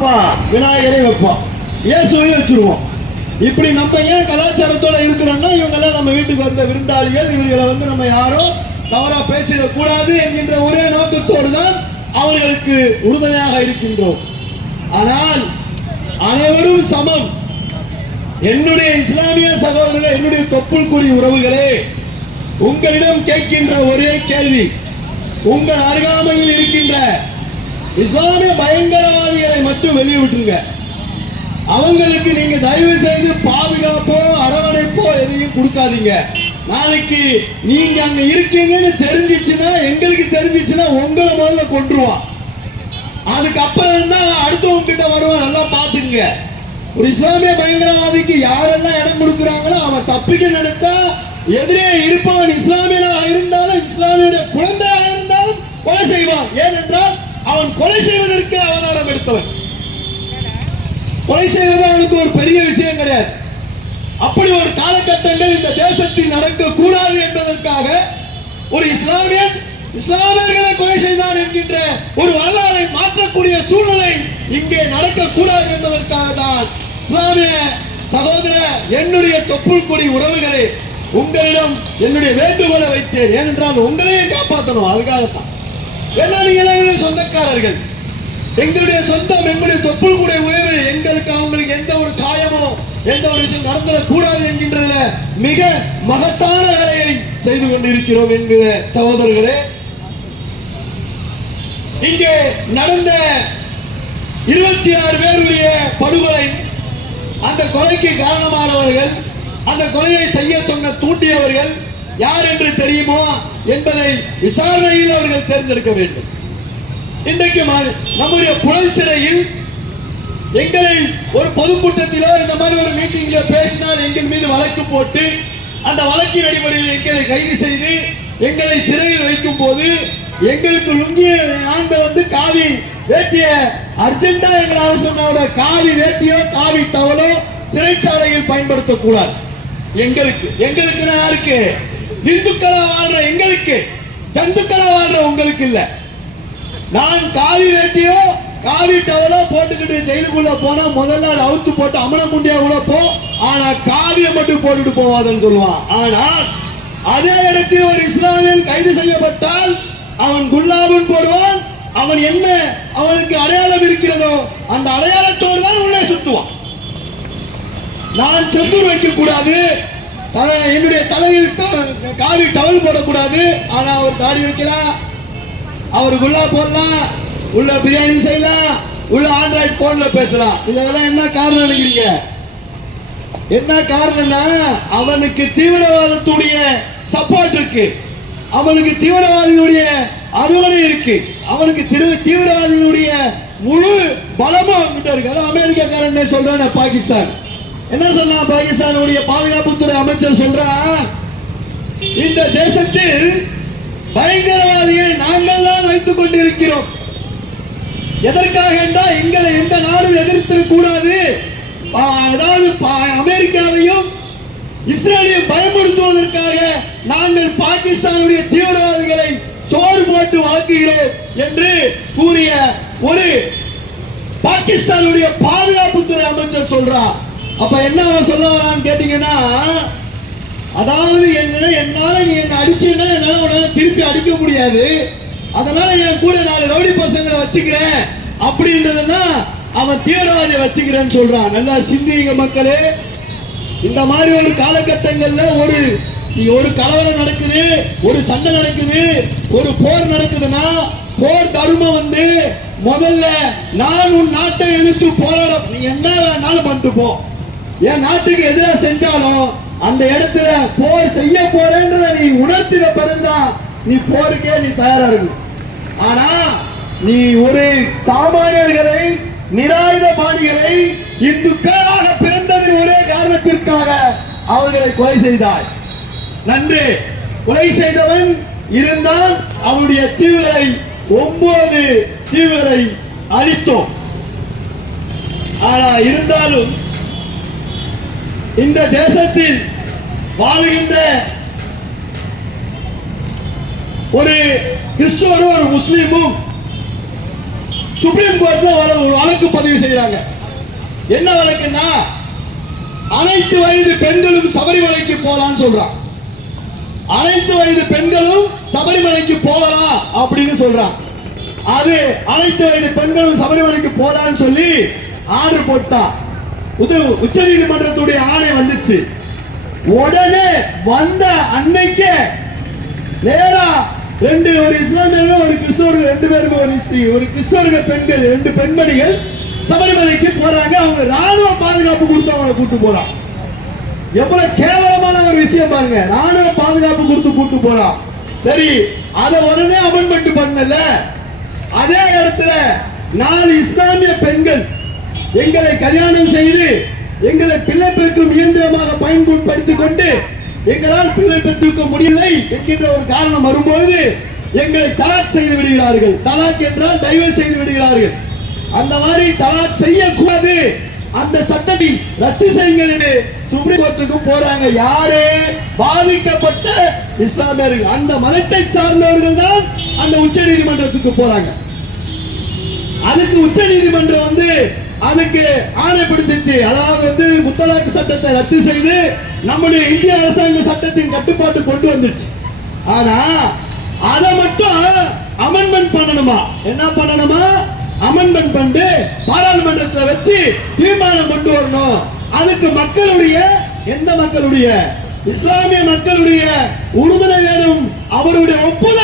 வைப்பான், விநாயகரை வைப்பான், இயேசுவையும் வச்சிருவோம். இப்படி நம்ம ஏன் கலாச்சாரத்தோட இருக்கிறோம்னா இவங்கெல்லாம் நம்ம வீட்டுக்கு வந்த விருந்தாளிகள், இவர்களை நம்ம யாரும் தவறா பேசிடக்கூடாது என்கின்ற ஒரே நோக்கத்தோடு தான் அவர்களுக்கு உறுதுணையாக இருக்கின்றோம். ஆனால் அனைவரும் சமம். என்னுடைய இஸ்லாமிய சகோதரர்கள், என்னுடைய தொப்புள் கொடி உறவுகளே, உங்களிடம் கேட்கின்ற ஒரே கேள்வி, உங்கள் அருகாமையில் இருக்கின்ற இஸ்லாமிய பயங்கரவாதிகளை மட்டும் வெளியிட்டுருங்க. அவங்களுக்கு நீங்க தயவு செய்து பாதுகாப்போ அரவணைப்போ எதையும் கொடுக்காதீங்க. நாளைக்கு நீங்க அங்க இருக்கீங்கன்னு தெரிஞ்சிச்சுன்னா, எங்களுக்கு தெரிஞ்சிச்சுன்னா உங்களை முதல்ல கொன்றுவான். அதுக்கப்புறம் தான் அடுத்தவங்க கிட்ட வருவான். நல்லா பாத்துங்க. ஒரு இஸ்லாமிய பயங்கரவாதிக்கு யாரெல்லாம் இடம் கொடுக்குறாங்களோ அவன் தப்பிக்க நினைச்சா எதிரே இருப்பவன் இஸ்லாமியனாக இருந்தாலும் இஸ்லாமிய குழந்தையாக இருந்தாலும் கொலை செய்வான். ஏனென்றால் அவன் கொலை செய்வதற்கு அவதாரம் எடுத்தவன். கொலை செய்வது அவனுக்கு ஒரு பெரிய விஷயம் கிடையாது. அப்படி ஒரு காலகட்டங்கள் இந்த தேசத்தில் நடக்கக்கூடாது என்பதற்காக ஒரு இஸ்லாமியன் இஸ்லாமியர்களை கொலை செய்தான் என்கின்ற ஒரு வரலாறை மாற்றக்கூடிய சூழ்நிலை இங்கே நடக்கக்கூடாது என்பதற்காக தான் இஸ்லாமிய சகோதர என்னுடைய தொப்புள் கொடி உறவுகளை உங்களிடம் என்னுடைய வேண்டுகோளை வைத்தேன். ஏனென்றால் உங்களையும் காப்பாற்றணும். அதுக்காகத்தான். ஏன்னா நீங்க சொந்தக்காரர்கள், எங்களுடைய சொந்தம், எங்களுடைய தொப்புள் கொடி உறவு, எங்களுக்கு அவங்களுக்கு எந்த ஒரு காயமோ எந்த ஒரு விஷயம் நடந்துடக்கூடாது என்கின்றதுல மிக மகத்தான வேலையை செய்து கொண்டிருக்கிறோம் என்கிற சகோதரர்களே. இங்கே நடந்த 26 பேருடைய படுகொலை, அந்த கொலைக்கு காரணமானவர்கள், அந்த கொலையை செய்ய சொன்ன தூண்டியவர்கள் யார் என்று தெரியுமோ என்பதை விசாரணையில் அவர்கள் தேர்ந்தெடுக்க வேண்டும். இன்றைக்கு நம்முடைய புழல் சிறையில் எங்களை ஒரு பொதுக்கூட்டத்திலோ இந்த மாதிரி ஒரு மீட்டிங்ல பேசினால் எங்கள் மீது வழக்கு போட்டு அந்த வழக்கின் அடிப்படையில் எங்களை கைது செய்து எங்களை சிறையில் வைக்கும் போது எங்களுக்கு லுங்கிய ஆண்ட காவி வேட்டிய அர்ஜென்டா எங்களால் சொன்ன காவி வேட்டியோ காவி டவலோ சிறைச்சாலையில் பயன்படுத்தக்கூடாது. எங்களுக்கு யாருக்கு? இந்துக்களா வாழ்ற எங்களுக்கு, ஜந்துக்களா வாழ்ற உங்களுக்கு இல்ல. நான் காவி வேட்டியோ காவி டவலோ போட்டுக்கிட்டு ஜெயிலுக்குள்ள போனா முதல்ல அவுத்து போட்டு அமன முண்டியா கூட போ, ஆனா காவியை மட்டும் போட்டுட்டு போவாதுன்னு சொல்லுவான். ஆனால் அதே இடத்தில் ஒரு இஸ்லாமியன் கைது செய்யப்பட்டால் அவன் குல்லாபுன் போடுவான். அவன் என்ன அவனுக்கு அடையாளம் இருக்கிறதோ அந்த அடையாளத்தோடு தான் உள்ளே சுத்துவான். நான் செந்தூர் வைக்க கூடாது, என்னுடைய தலையில் காவி டவல் போடக்கூடாது, ஆனா அவர் தாடி வைக்கலாம், அவர் குல்லா போடலாம், உள்ள பிரியாணி செய்யலாம், உள்ள ஆண்ட்ராய்டு போன்ல பேசலாம். இதெல்லாம் என்ன காரணம் நினைக்கிறீங்க? என்ன காரணம்னா அவனுக்கு தீவிரவாதத்துடைய சப்போர்ட் இருக்கு, அவனுக்கு தீவிரவாதியுடைய அறுவடை இருக்கு, அவனுக்கு தீவிரவாதியுடைய முழு பலமும் அவன்கிட்ட இருக்கு. அதான் அமெரிக்காக்காரன் சொல்றான். பாகிஸ்தான் என்ன சொன்னா? பாகிஸ்தானுடைய பாதுகாப்புத்துறை அமைச்சர் சொல்றான், இந்த தேசத்தில் பயங்கரவாதியை நாங்கள் தான் வைத்துக் கொண்டிருக்கிறோம். எதற்காக என்றால் எங்களை எந்த நாடும் எதிர்த்திடக் கூடாது, அதாவது அமெரிக்காவையும் இஸ்ரேலையும் பயமுறுத்துவதற்காக நாங்கள் பாகிஸ்தானுடைய தீவிரவாதிகளை சோறு போட்டு வளர்க்கிறோம் என்று கூறிய ஒரு பாகிஸ்தானுடைய பாதுகாப்புத்துறை அமைச்சர் சொல்றார். அப்ப என்ன அவன் சொல்ல வரான்னு கேட்டீங்கன்னா, அதாவது என்னால நீ என்ன அடிச்சுன்னா என்னால உன்னால திருப்பி அடிக்க முடியாது, அதனால என் கூட 4 ரவுடி பசங்களை வச்சுக்கிறேன் அப்படின்றதுதான் அவன் தீவிரவாதியை வச்சுக்கிறேன்னு சொல்றான். நல்லா சிந்திங்க மக்களே. இந்த மாதிரி ஒரு காலகட்டங்கள்ல ஒரு கலவரம் நடக்குது, ஒரு சண்டை நடக்குது, ஒரு போர் நடக்குதுன்னா போர் தர்மம் முதல்ல நான் உன் நாட்டை எதிர்த்து போராட, நீ என்ன வேணாலும் பண்ணிட்டு போ, என் நாட்டுக்கு எதிராக செஞ்சாலும் அந்த இடத்துல போர் செய்ய போறேன்றத நீ உணர்த்தின பிறகுதான் நீ போருக்கே நீ தயாரா இருக்கணும். ஆனா நீ ஒரு சாமானியர்களை, நிராயுதபாணிகளை இந்துக்களாக பிறந்ததின் ஒரே காரணத்திற்காக அவர்களை கொலை செய்தாய். நன்று, கொலை செய்தவன் இருந்தால் அவருடைய தீவுகளை 9 தீவுகளை அழித்தோம். ஆனா இருந்தாலும் இந்த தேசத்தில் வாழ்கின்ற ஒரு கிறிஸ்துவரும் ஒரு முஸ்லீமும் சுப்ரீம் கோர்ட்ல ஒரு வழக்கு பதிவு செய்யறாங்க. என்ன வழக்குன்னா, அனைத்து வயது பெண்களும் சபரிமலைக்கு போகலாம்னு சொல்றான். அனைத்து வயது பெண்களும் சபரிமலைக்கு போகலாம் அப்படின்னு சொல்றான். அது அனைத்து வயது பெண்களும் சபரிமலைக்கு போகலாம்னு சொல்லி ஆர்டர் போட்டா உச்ச நீதிமன்றத்துடைய ஆணை வந்துச்சு. உடனே வந்த அன்னைக்கே நேரா ஒரு இஸ்லாமியர்கள் ஒரு கிறிஸ்தவர்கள் 2 பேருமே ஒரு கிறிஸ்தவர்கள் பெண்கள் 2 பெண்மணிகள் சபரிமலைக்கு போறாங்க. அவங்க ராணுவ பாதுகாப்பு கொடுத்து அவங்களை கூட்டு போறான். எவ்வளவு கேவலமான ஒரு விஷயம் பாருங்க. ராணுவ பாதுகாப்பு கொடுத்து கூட்டு போறான். சரி, அதை உடனே அமெண்ட்மென்ட் பண்ணல. அதே இடத்துல 4 இஸ்லாமிய பெண்கள் எங்களை கல்யாணம் செய்து எங்களை பிள்ளை பெற்றும் இயந்திரமாக பயன்படுத்திக் கொண்டு எங்களால் பிள்ளை பெற்றுக்க முடியலை என்கின்ற ஒரு காரணம் வரும்போது எங்களை தலாக் செய்து விடுகிறார்கள். தலாக் என்றால் டைவர்ஸ் செய்து விடுகிறார்கள். அந்த மாதிரி தலாக் செய்யக்கூடாது, அந்த சட்டத்தை ரத்து செய்யுங்கள் என்று சுப்ரீம் கோர்ட்டுக்கு போறாங்க. யாரு? பாதிக்கப்பட்ட இஸ்லாமியர்கள், அந்த மதத்தை சார்ந்தவர்கள் தான் அந்த உச்ச நீதிமன்றத்துக்கு போறாங்க. அதுக்கு உச்ச நீதிமன்றம் அதுக்கு ஆணை பிடிச்சிச்சு. அதாவது முத்தலாக் சட்டத்தை ரத்து செய்து நம்முடைய இந்திய அரசாங்க சட்டத்தின் கட்டுப்பாட்டு கொண்டு வந்துச்சு. ஆனா அதை மட்டும் அமெண்ட்மென்ட் பண்ணணுமா? என்ன பண்ணணுமா? அமெண்ட்மென்ட் பண்ணி பாராளுமன்றத்தில் வச்சு தீர்மானம் கொண்டு வரணும். அதுக்கு மக்களுடைய, எந்த மக்களுடைய? இஸ்லாமிய மக்களுடைய உறுதுணை வேணும், அவருடைய ஒப்புதல்